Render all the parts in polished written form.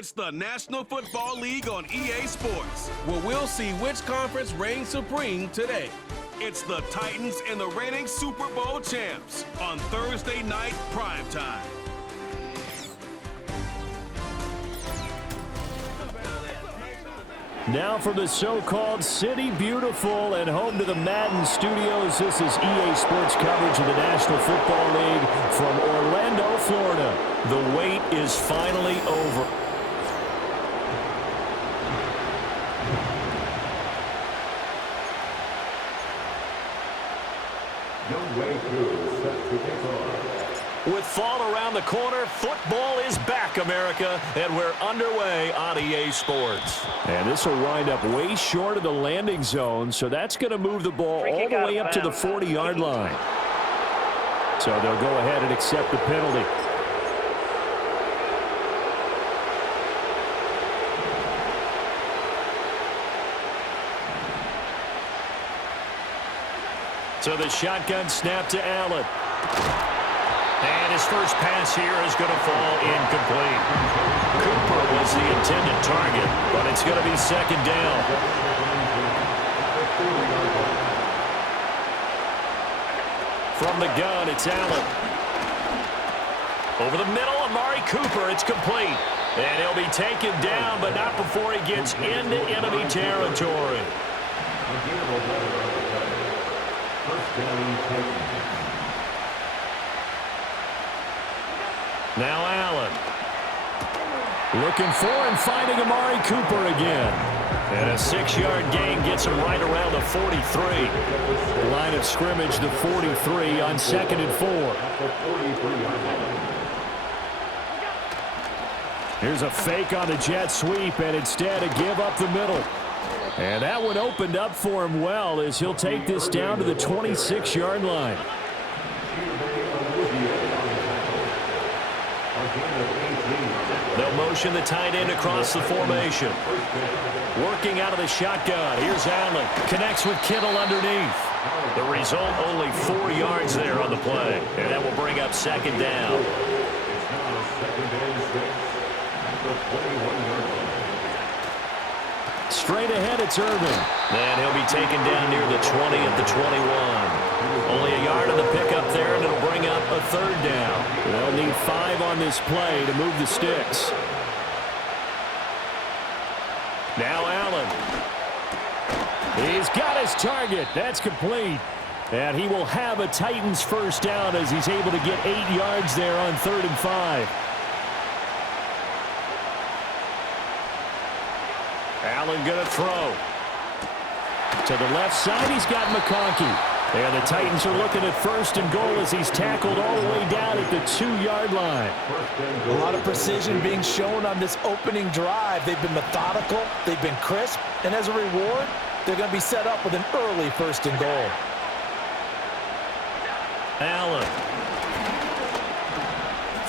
It's the National Football League on EA Sports, where we'll see which conference reigns supreme today. It's the Titans and the reigning Super Bowl champs on Thursday night primetime. Now from the so-called City Beautiful and home to the Madden studios, this is EA Sports coverage of the National Football League from Orlando, Florida. The wait is finally over. With fall around the corner, football is back, America, and we're underway on EA Sports. And this will wind up way short of the landing zone, so that's going to move the ball all the way up to the 40-yard line. So they'll go ahead and accept the penalty. So the shotgun snap to Allen. And his first pass here is going to fall incomplete. Cooper was the intended target, but it's going to be second down. From the gun, it's Allen. Over the middle, Amari Cooper, it's complete. And he'll be taken down, but not before he gets into enemy territory. Now Allen. Looking for and finding Amari Cooper again. And a 6-yard gain gets him right around the 43. Line of scrimmage, the 43 on 2nd and 4. Here's a fake on the jet sweep, and instead a give up the middle. And that one opened up for him well as he'll take this down to the 26-yard line. They'll motion the tight end across the formation. Working out of the shotgun. Here's Allen. Connects with Kittle underneath. The result, only 4 yards there on the play. And that will bring up second down. Straight ahead, it's Irvin. And he'll be taken down near the 20 at the 21. Only a yard on the pickup there, and it'll bring up a third down. They'll need 5 on this play to move the sticks. Now Allen. He's got his target. That's complete. And he will have a Titans first down as he's able to get 8 yards there on 3rd and 5. Allen going to throw. To the left side, he's got McConkey. And the Titans are looking at 1st and goal as he's tackled all the way down at the 2-yard line. A lot of precision being shown on this opening drive. They've been methodical, they've been crisp, and as a reward, they're going to be set up with an early 1st and goal. Allen.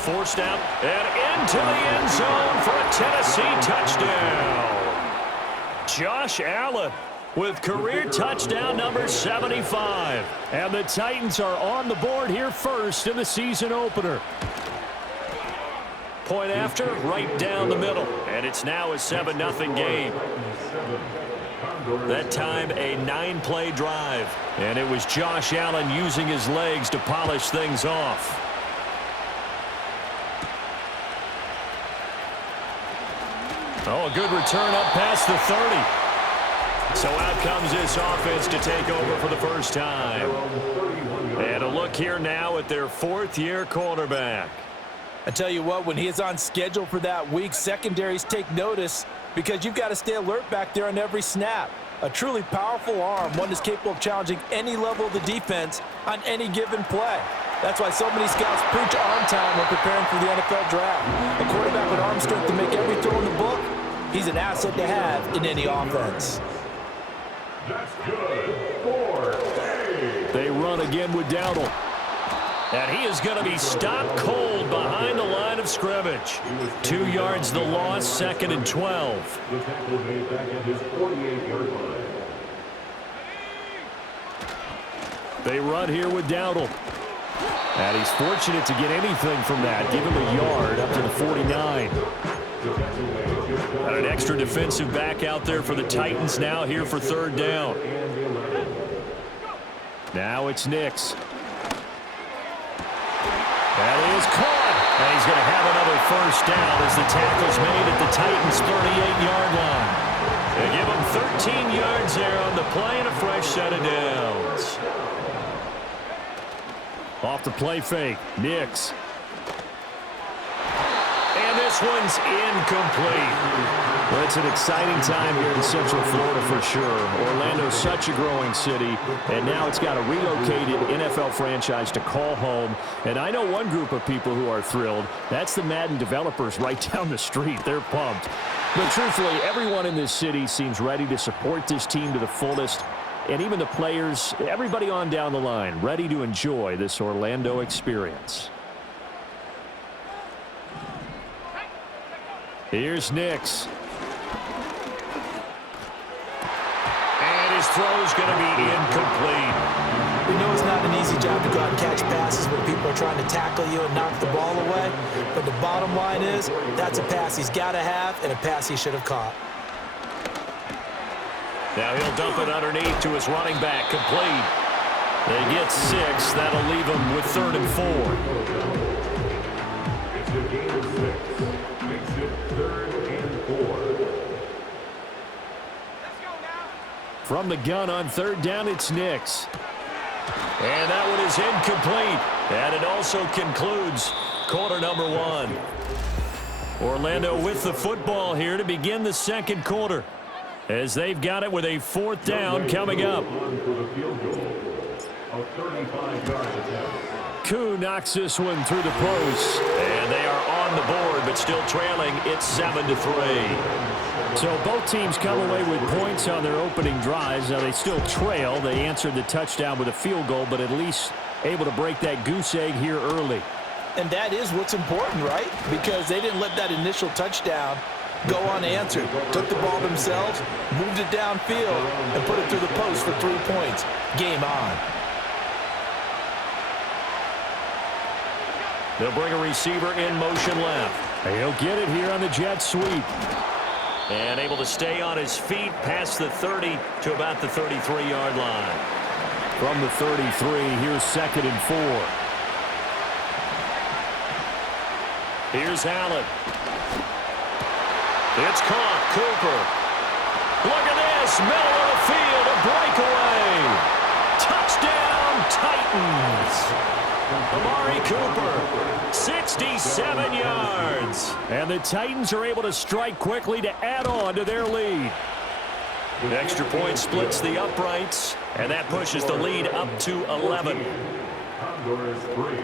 Forced out and into the end zone for a Tennessee touchdown. Josh Allen with career touchdown number 75. And the Titans are on the board here first in the season opener. Point after, right down the middle. And it's now a 7-0 game. That time, a 9-play drive. And it was Josh Allen using his legs to polish things off. Oh, a good return up past the 30. So out comes this offense to take over for the first time. And a look here now at their 4th-year quarterback. I tell you what, when he is on schedule for that week, secondaries take notice because you've got to stay alert back there on every snap. A truly powerful arm, one that's capable of challenging any level of the defense on any given play. That's why so many scouts preach arm time when preparing for the NFL draft. A quarterback with arm strength to make every throw in the book, he's an asset to have in any offense. That's good. 4. They run again with Dowdle. And he is going to be stopped cold behind the line of scrimmage. 2 yards the loss, 2nd and 12. The tackle made back at his 48-yard line. They run here with Dowdle. And he's fortunate to get anything from that. Give him a yard up to the 49. Got an extra defensive back out there for the Titans now here for third down. Now it's Nix. That is caught. And he's going to have another first down as the tackle's made at the Titans' 38-yard line. They give him 13 yards there on the play and a fresh set of downs. Off the play fake, Nix. And this one's incomplete. Well, it's an exciting time here in Central Florida for sure. Orlando's such a growing city, and now it's got a relocated NFL franchise to call home. And I know one group of people who are thrilled. That's the Madden developers right down the street. They're pumped. But truthfully, everyone in this city seems ready to support this team to the fullest. And even the players, everybody on down the line, ready to enjoy this Orlando experience. Here's Nix. And his throw's going to be incomplete. We know it's not an easy job to go out and catch passes when people are trying to tackle you and knock the ball away. But the bottom line is, that's a pass he's got to have and a pass he should have caught. Now he'll dump it underneath to his running back, complete. They get 6. That'll leave him with 3rd and 4. It's a gain of 6. Makes it 3rd and 4. From the gun on 3rd down, it's Nix. And that one is incomplete. And it also concludes quarter number 1. Orlando with the football here to begin the second quarter, as they've got it with a 4th down coming up. Koo knocks this one through the post. And they are on the board, but still trailing. It's 7-3. So both teams come away with points on their opening drives. Now they still trail. They answered the touchdown with a field goal, but at least able to break that goose egg here early. And that is what's important, right? Because they didn't let that initial touchdown go unanswered. Took the ball themselves, moved it downfield, and put it through the post for 3 points. Game on. They'll bring a receiver in motion left. He'll get it here on the jet sweep. And able to stay on his feet past the 30 to about the 33-yard line. From the 33, here's 2nd and 4. Here's Allen. It's caught. Cooper. Look at this. Middle of the field. A breakaway. Touchdown, Titans. Amari Cooper, 67 yards. And the Titans are able to strike quickly to add on to their lead. The extra point splits the uprights, and that pushes the lead up to 11.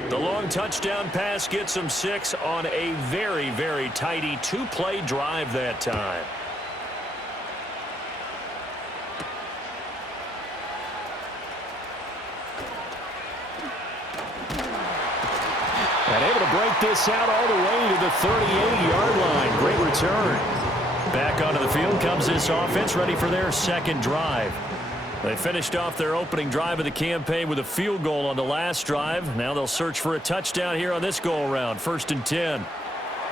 The long touchdown pass gets them 6 on a very, very tidy 2-play drive that time. And able to break this out all the way to the 38-yard line. Great return. Back onto the field comes this offense, ready for their second drive. They finished off their opening drive of the campaign with a field goal on the last drive. Now they'll search for a touchdown here on this go-around. 1st and 10.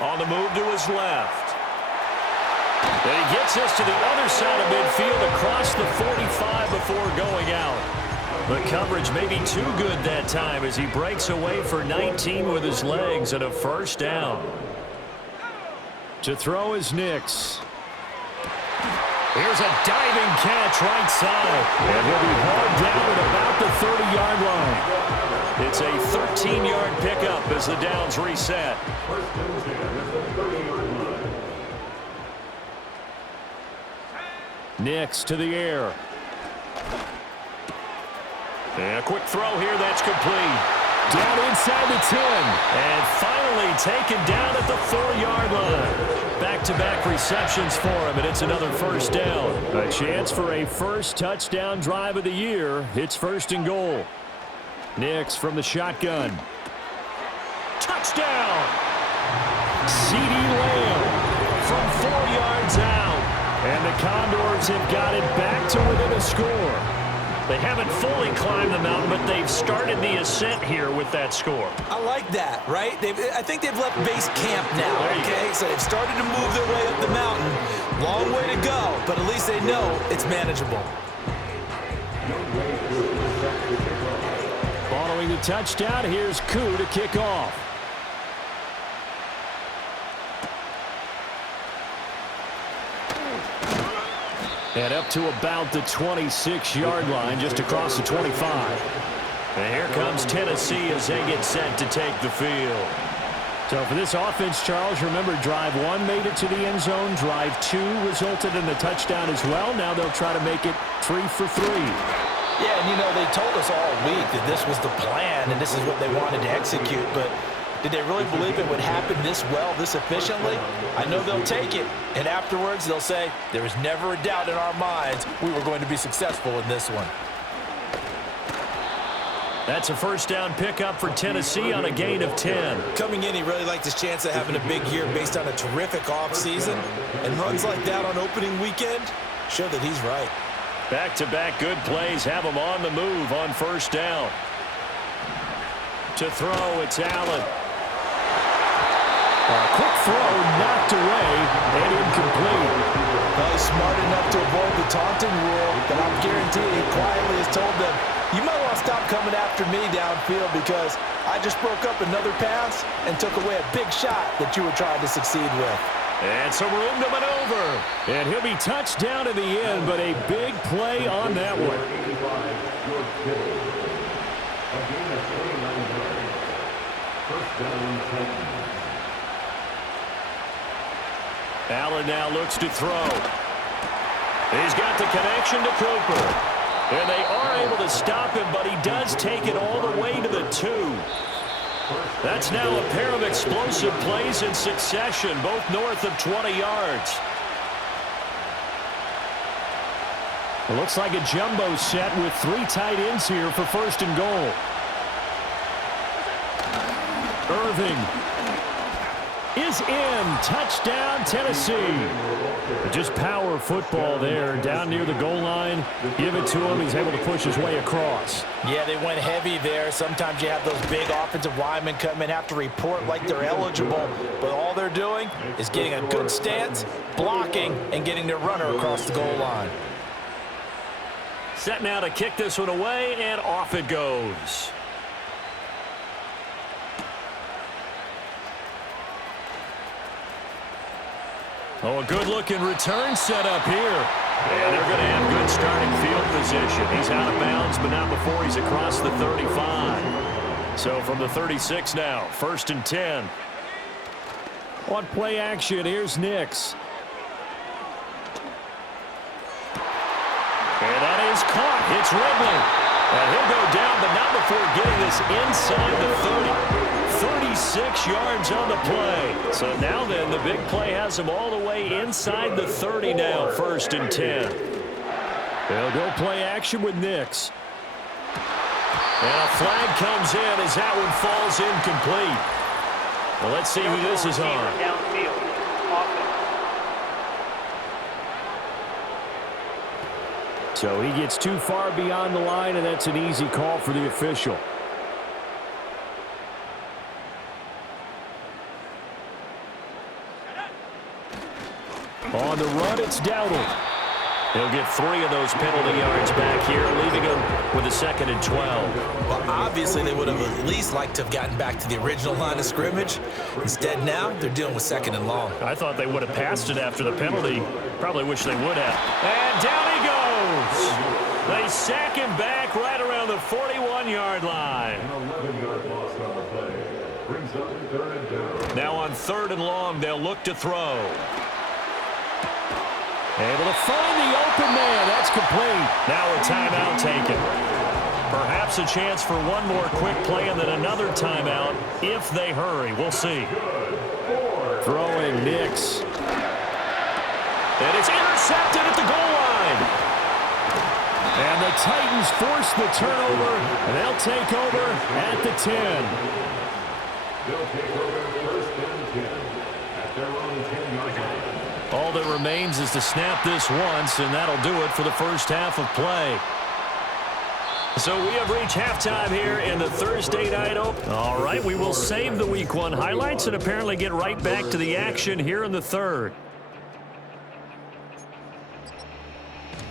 On the move to his left. And he gets us to the other side of midfield across the 45 before going out. The coverage may be too good that time as he breaks away for 19 with his legs and a first down. To throw is Nix. Here's a diving catch right side. And he'll be hauled down at about the 30-yard line. It's a 13-yard pickup as the downs reset. Nix to the air. And a quick throw here, that's complete. Down inside the 10. And finally taken down at the 4-yard line. Back-to-back receptions for him, and it's another first down. A chance for a first touchdown drive of the year. It's 1st and goal. Nix from the shotgun. Touchdown! CeeDee Lamb from 4 yards out. And the Condors have got it back to within a score. They haven't fully climbed the mountain, but they've started the ascent here with that score. I like that, right? I think they've left base camp now, okay? like I said, they've started to move their way up the mountain. Long way to go, but at least they know it's manageable. Following the touchdown, here's Koo to kick off. And up to about the 26-yard line, just across the 25. And here comes Tennessee as they get set to take the field. So for this offense, Charles, remember drive 1 made it to the end zone. Drive 2 resulted in the touchdown as well. Now they'll try to make it 3 for 3. Yeah, and you know, they told us all week that this was the plan and this is what they wanted to execute, but did they really believe it would happen this well, this efficiently? I know they'll take it, and afterwards they'll say, there was never a doubt in our minds we were going to be successful in this one. That's a first down pickup for Tennessee on a gain of 10. Coming in, he really liked his chance of having a big year based on a terrific offseason, and runs like that on opening weekend show that he's right. Back-to-back good plays have him on the move on first down. To throw, it's Allen. A quick throw knocked away and incomplete. Well, he's smart enough to avoid the taunting rule, but I'm guaranteed he quietly has told them, you might want to stop coming after me downfield because I just broke up another pass and took away a big shot that you were trying to succeed with. And some room to maneuver. And he'll be touched down in the end, but a big play on that one. Allen now looks to throw. He's got the connection to Cooper. And they are able to stop him, but he does take it all the way to the 2. That's now a pair of explosive plays in succession, both north of 20 yards. It looks like a jumbo set with 3 tight ends here for first and goal. Irving is in. Touchdown, Tennessee. Just power football there down near the goal line. Give it to him. He's able to push his way across. Yeah, they went heavy there. Sometimes you have those big offensive linemen come in, have to report like they're eligible, but all they're doing is getting a good stance, blocking, and getting their runner across the goal line. Set now to kick this one away, and off it goes. Oh, a good-looking return set up here. And they're going to have good starting field position. He's out of bounds, but not before he's across the 35. So from the 36 now, first and 10. On play action, here's Nix. And that is caught. It's Ridley. And he'll go down, but not before getting this inside the 30. 36 yards on the play. So now then, the big play has him all the way inside the 30 now, first and 10. They'll go play action with Nix. And a flag comes in as that one falls incomplete. Well, let's see who this is on. So he gets too far beyond the line, and that's an easy call for the official. On the run, it's Dowdle. He'll get 3 of those penalty yards back here, leaving him with a second and 12. Well, obviously, they would have at least liked to have gotten back to the original line of scrimmage. Instead, now, they're dealing with second and long. I thought they would have passed it after the penalty. Probably wish they would have. And down he goes. They sack him back right around the 41-yard line. Now on third and long, they'll look to throw. Able to find the open man. That's complete. Now a timeout taken. Perhaps a chance for one more quick play and then another timeout if they hurry. We'll see. Throwing Nix. And it's intercepted at the goal line. And the Titans force the turnover, and they'll take over at the 10. They'll take over first and 10 at their own 10-yard line. All that remains is to snap this once, and that'll do it for the first half of play. So we have reached halftime here in the Thursday night open. All right, we will save the Week 1 highlights and apparently get right back to the action here in the third.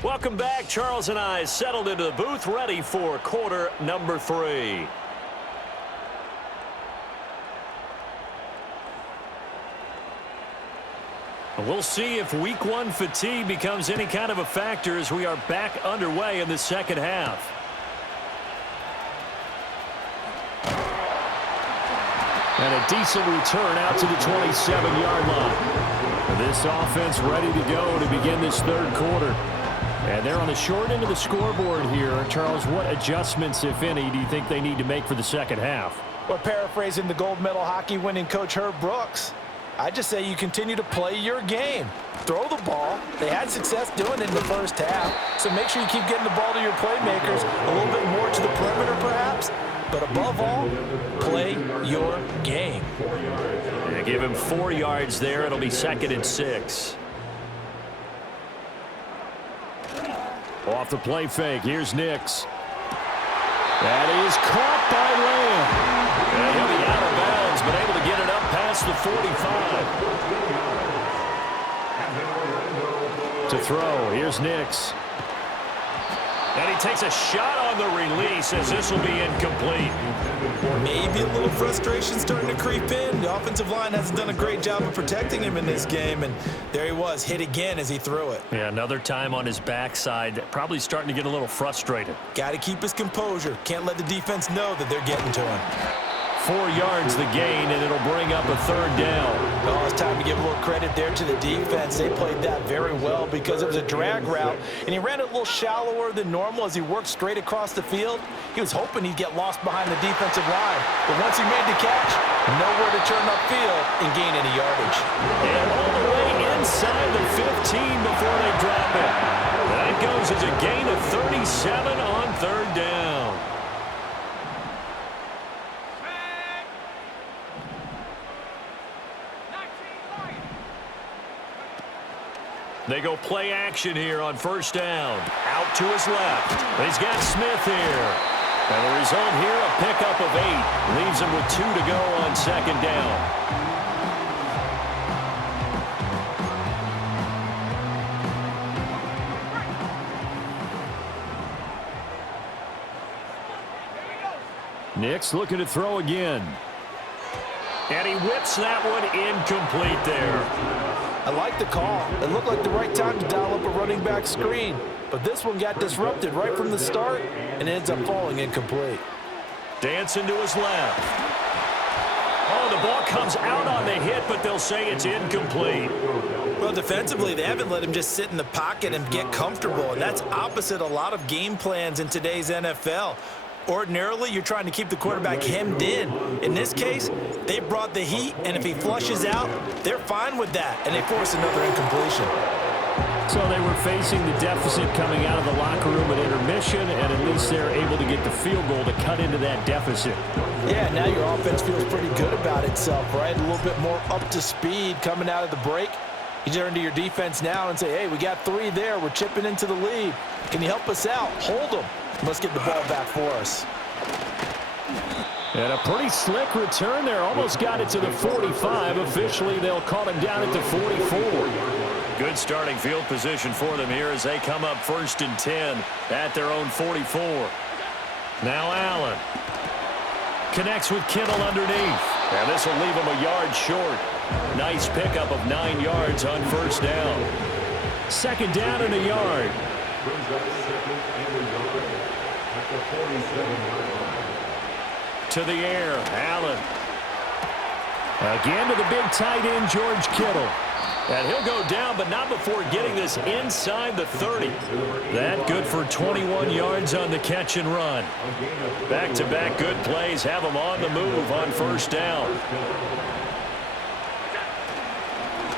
Welcome back. Charles and I settled into the booth, ready for quarter number 3. We'll see if Week 1 fatigue becomes any kind of a factor as we are back underway in the second half. And a decent return out to the 27-yard line. This offense ready to go to begin this third quarter. And they're on the short end of the scoreboard here. Charles, what adjustments, if any, do you think they need to make for the second half? Well, paraphrasing the gold medal hockey winning coach Herb Brooks, I just say you continue to play your game. Throw the ball. They had success doing it in the first half. So make sure you keep getting the ball to your playmakers, a little bit more to the perimeter perhaps. But above all, play your game. Yeah, give him 4 yards there. It'll be 2nd and 6. Off the play fake. Here's Nix. That is caught by Lamb. And he'll be out of bounds, but able to get it up past the 45. To throw. Here's Nix. And he takes a shot on the release as this will be incomplete. Maybe a little frustration starting to creep in. The offensive line hasn't done a great job of protecting him in this game, and there he was, hit again as he threw it. Yeah, another time on his backside, probably starting to get a little frustrated. Got to keep his composure. Can't let the defense know that they're getting to him. 4 yards the gain, and it'll bring up a 3rd down. Oh, it's time to give a little credit there to the defense. They played that very well because it was a drag route, and he ran it a little shallower than normal as he worked straight across the field. He was hoping he'd get lost behind the defensive line, but once he made the catch, nowhere to turn upfield and gain any yardage. And all the way inside the 15 before they drop it. That goes as a gain of 37 on 3rd down. They go play action here on 1st down. Out to his left. He's got Smith here. And the result here, a pickup of 8. Leaves him with 2 to go on 2nd down. Nix looking to throw again. And he whips that one incomplete there. I like the call. It looked like the right time to dial up a running back screen. But this one got disrupted right from the start and ends up falling incomplete. Dancing to his left. Oh, the ball comes out on the hit, but they'll say it's incomplete. Well, defensively, they haven't let him just sit in the pocket and get comfortable. And that's opposite a lot of game plans in today's NFL. Ordinarily, you're trying to keep the quarterback hemmed in. In this case, they brought the heat, and if he flushes out, they're fine with that, and they force another incompletion. So they were facing the deficit coming out of the locker room at intermission, and at least they're able to get the field goal to cut into that deficit. Yeah, now your offense feels pretty good about itself, right? A little bit more up to speed coming out of the break. You turn to your defense now and say, hey, we got 3 there. We're chipping into the lead. Can you help us out? Hold them. Let's get the ball back for us. And a pretty slick return there. Almost got it to the 45. Officially, they'll call him down at the 44. Good starting field position for them here as they come up 1st and 10 at their own 44. Now Allen connects with Kittle underneath. And this will leave him a yard short. Nice pickup of 9 yards on 1st down. 2nd down and a yard. To the air, Allen. Again to the big tight end, George Kittle. And he'll go down, but not before getting this inside the 30. That good for 21 yards on the catch and run. Back-to-back good plays have him on the move on 1st down.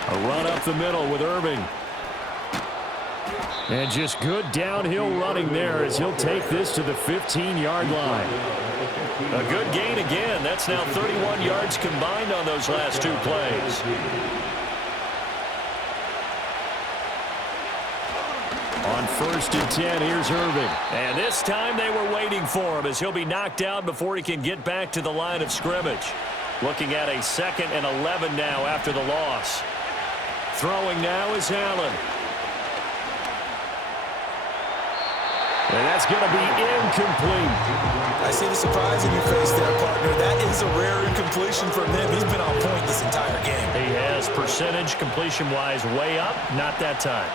A run up the middle with Irving. And just good downhill running there as he'll take this to the 15-yard line. A good gain again. That's now 31 yards combined on those last 2 plays. On first and 10. Here's Irving. And this time they were waiting for him as he'll be knocked down before he can get back to the line of scrimmage. Looking at a 2nd and 11 now after the loss. Throwing now is Allen. And that's going to be incomplete. I see the surprise in your face there, partner. That is a rare incompletion from him. He's been on point this entire game. He has percentage completion-wise way up. Not that time.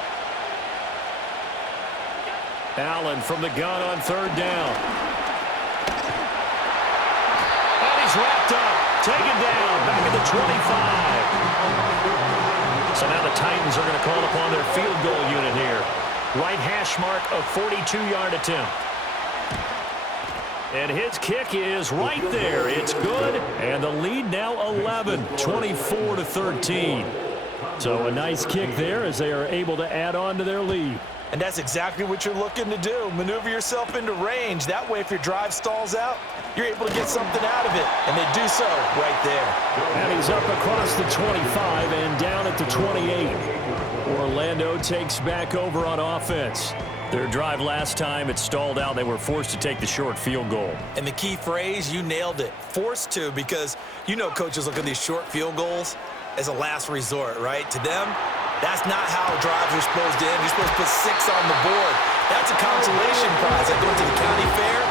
Allen from the gun on 3rd down. And he's wrapped up. Taken down. Back at the 25. So now the Titans are going to call upon their field goal unit here. Right hash mark of 42-yard attempt. And his kick is right there. It's good. And the lead now 11, 24-13. So a nice kick there as they are able to add on to their lead. And that's exactly what you're looking to do. Maneuver yourself into range. That way, if your drive stalls out, you're able to get something out of it. And they do so right there. And he's up across the 25 and down at the 28. Orlando takes back over on offense. Their drive last time, it stalled out. They were forced to take the short field goal. And the key phrase, you nailed it. Forced to, because you know coaches look at these short field goals as a last resort, right? To them, that's not how drives are supposed to end. You're supposed to put 6 on the board. That's a consolation prize. Like going to the county fair,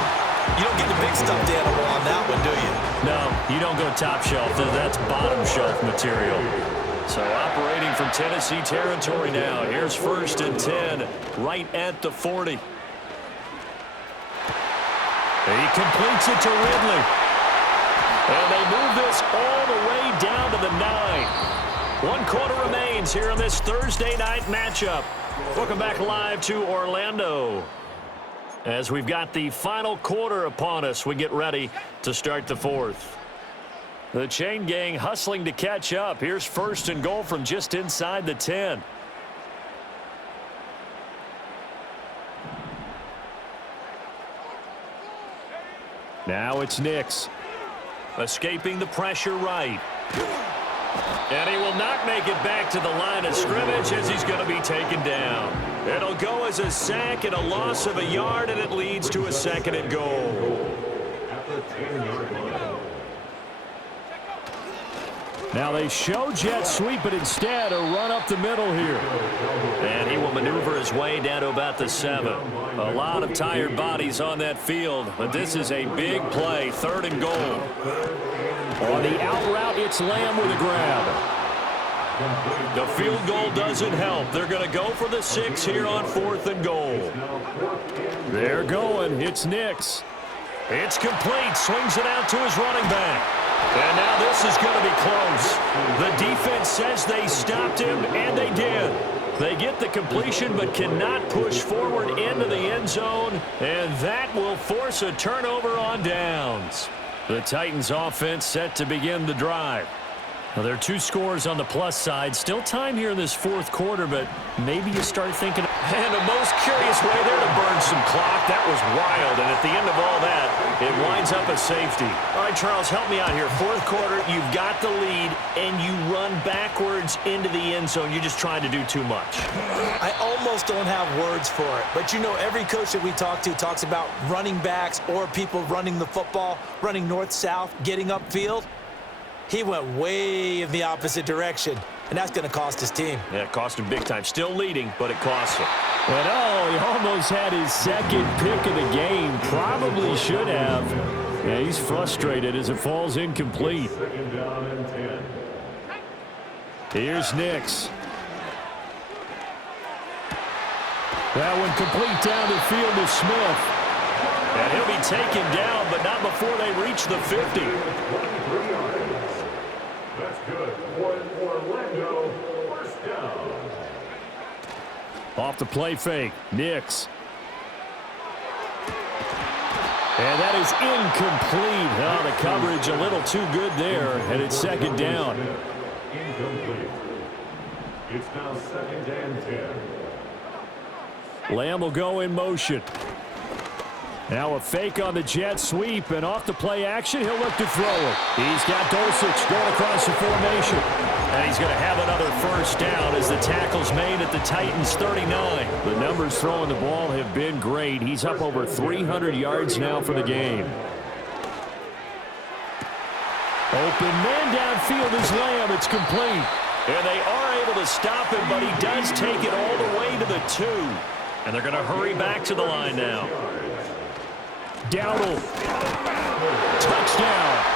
you don't get the big stuffed animal on that one, do you? No, you don't go top shelf. That's bottom shelf material. So operating from Tennessee territory now. Here's 1st and 10 right at the 40. He completes it to Ridley. And they move this all the way down to the 9. 1 quarter remains here in this Thursday night matchup. Welcome back live to Orlando. As we've got the final quarter upon us, we get ready to start the 4th. The chain gang hustling to catch up. Here's 1st and goal from just inside the 10. Now it's Nix. Escaping the pressure right. And he will not make it back to the line of scrimmage as he's going to be taken down. It'll go as a sack and a loss of a yard, and it leads to a 2nd and goal. At the 10-yard line. Now they show jet sweep, but instead a run up the middle here. And he will maneuver his way down to about the 7. A lot of tired bodies on that field, but this is a big play, 3rd and goal. On the out route, it's Lamb with a grab. The field goal doesn't help. They're going to go for the 6 here on 4th and goal. They're going. It's Nix. It's complete. Swings it out to his running back. And now this is going to be close. The defense says they stopped him, and they did. They get the completion but cannot push forward into the end zone, and that will force a turnover on downs. The Titans offense set to begin the drive. Now, there are 2 scores on the plus side. Still time here in this 4th quarter, but maybe you start thinking. And a most curious way there to burn some clock. That was wild, and at the end of all that, it winds up a safety. All right, Charles, help me out here. 4th quarter, you've got the lead, and you run backwards into the end zone. You're just trying to do too much. I almost don't have words for it. But, you know, every coach that we talk to talks about running backs or people running the football, running north-south, getting upfield. He went way in the opposite direction, and that's going to cost his team. Yeah, it cost him big time. Still leading, but it cost him. But, oh, he almost had his 2nd pick of the game. Probably should have. Yeah, he's frustrated as it falls incomplete. 2nd down and 10. Here's Nix. That one complete down the field to Smith. And he'll be taken down, but not before they reach the 50. 23 yards. That's good for Orlando. 1st down. Off the play fake, Nix. And that is incomplete. Oh, the coverage a little too good there, and it's 2nd down. Incomplete. It's now 2nd and 10. Lamb will go in motion. Now a fake on the jet sweep, and off the play action, he'll look to throw it. He's got Dulcich going across the formation. And he's going to have another 1st first down as the tackle's made at the Titans' 39. The numbers throwing the ball have been great. He's up over 300 yards now for the game. Open man downfield is Lamb. It's complete. And they are able to stop him, but he does take it all the way to the 2. And they're going to hurry back to the line now. Dowdle. Touchdown.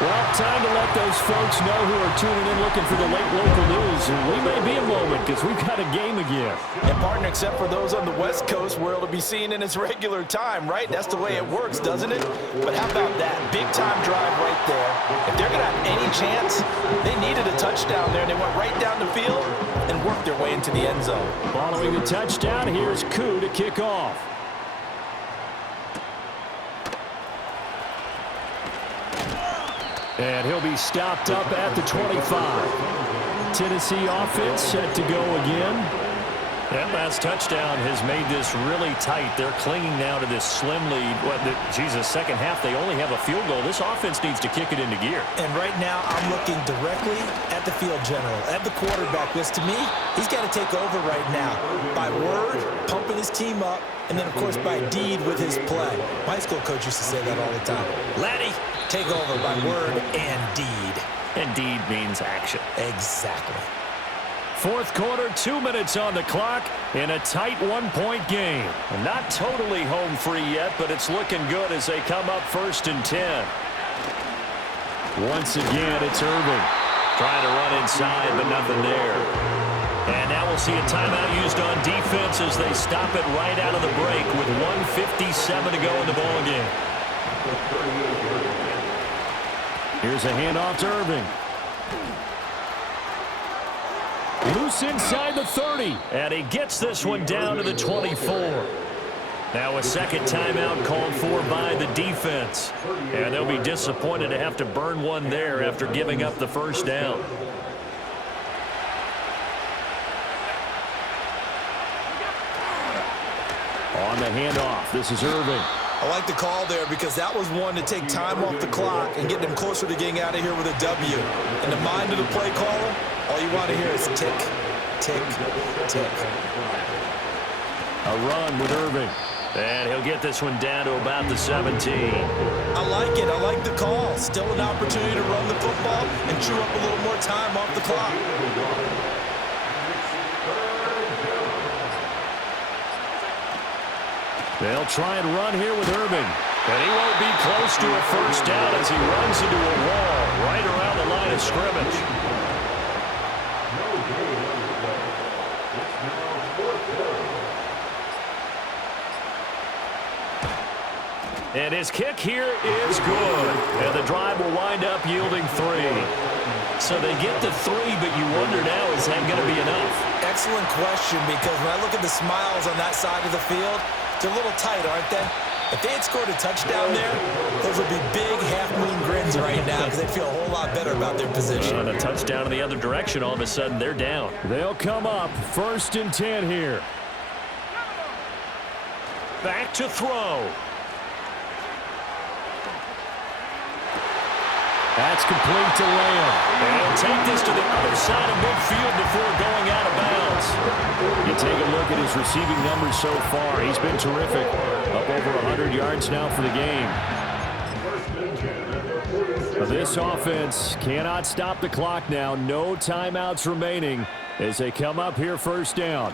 Well, time to let those folks know who are tuning in looking for the late local news. And we may be a moment because we've got a game again. And, partner, except for those on the West Coast where it'll be seen in its regular time, right? That's the way it works, doesn't it? But how about that? Big-time drive right there. If they're going to have any chance, they needed a touchdown there. They went right down the field and worked their way into the end zone. Following the touchdown, here's Koo to kick off. And he'll be stopped up at the 25. Tennessee offense set to go again. That last touchdown has made this really tight. They're clinging now to this slim lead. Second half, they only have a field goal. This offense needs to kick it into gear. And right now, I'm looking directly at the field general, at the quarterback. Because to me, he's got to take over right now. By word, pumping his team up, and then, of course, by deed with his play. My high school coach used to say that all the time. Laddie, take over by word and deed. And deed means action. Exactly. Fourth quarter, 2 minutes on the clock in a tight one-point game. Not totally home free yet, but it's looking good as they come up 1st and 10. Once again, it's Irving. Trying to run inside, but nothing there. And now we'll see a timeout used on defense as they stop it right out of the break with 1:57 to go in the ballgame. Here's a handoff to Irving. Loose inside the 30. And he gets this one down to the 24. Now a second timeout called for by the defense. And they'll be disappointed to have to burn one there after giving up the first down. On the handoff, this is Irving. I like the call there because that was one to take time off the clock and get them closer to getting out of here with a W. In the mind of the play caller, all you want to hear is tick, tick, tick. A run with Irving. And he'll get this one down to about the 17. I like it. I like the call. Still an opportunity to run the football and chew up a little more time off the clock. They'll try and run here with Irving. And he won't be close to a first down as he runs into a wall right around the line of scrimmage. And his kick here is good. And the drive will wind up yielding 3. So they get the 3, but you wonder now, is that going to be enough? Excellent question, because when I look at the smiles on that side of the field, they're a little tight, aren't they? If they had scored a touchdown there, those would be big half-moon grins right now because they'd feel a whole lot better about their position. On a touchdown in the other direction, all of a sudden they're down. They'll come up 1st and 10 here. Back to throw. That's complete to Lamb. And he'll take this to the other side of midfield before going out of bounds. You take a look at his receiving numbers so far. He's been terrific. Up over 100 yards now for the game. This offense cannot stop the clock now. No timeouts remaining as they come up here 1st down.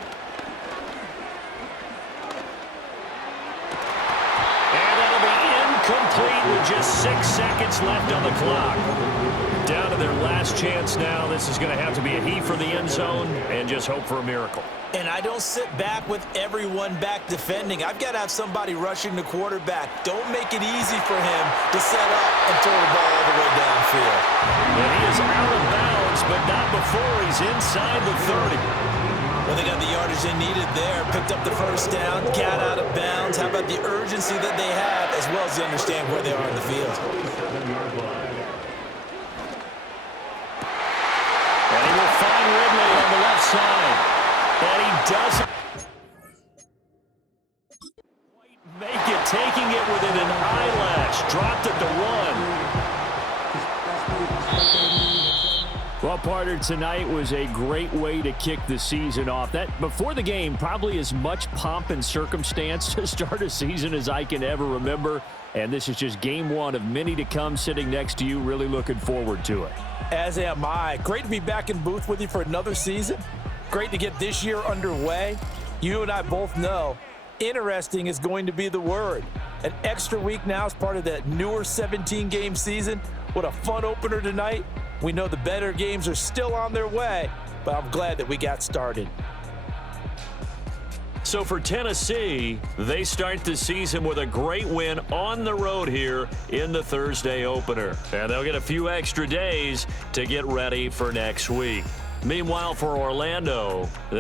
Complete with just 6 seconds left on the clock. Down to their last chance now. This is going to have to be a heave for the end zone and just hope for a miracle. And I don't sit back with everyone back defending. I've got to have somebody rushing the quarterback. Don't make it easy for him to set up and throw the ball all the way downfield. And he is out of bounds, but not before he's inside the 30. Well, they got the yardage they needed there. Picked up the first down, got out of bounds. How about the urgency that they have, as well as they understand where they are in the field. And he will find Ridley on the left side. And he doesn't quite make it, taking it within an eyelash. Dropped at the 1. Well, partner, tonight was a great way to kick the season off. That before the game, probably as much pomp and circumstance to start a season as I can ever remember. And this is just game one of many to come sitting next to you. Really looking forward to it. As am I. Great to be back in booth with you for another season. Great to get this year underway. You and I both know interesting is going to be the word. An extra week now as part of that newer 17-game season. What a fun opener tonight. We know the better games are still on their way, but I'm glad that we got started. So for Tennessee, they start the season with a great win on the road here in the Thursday opener. And they'll get a few extra days to get ready for next week. Meanwhile, for Orlando,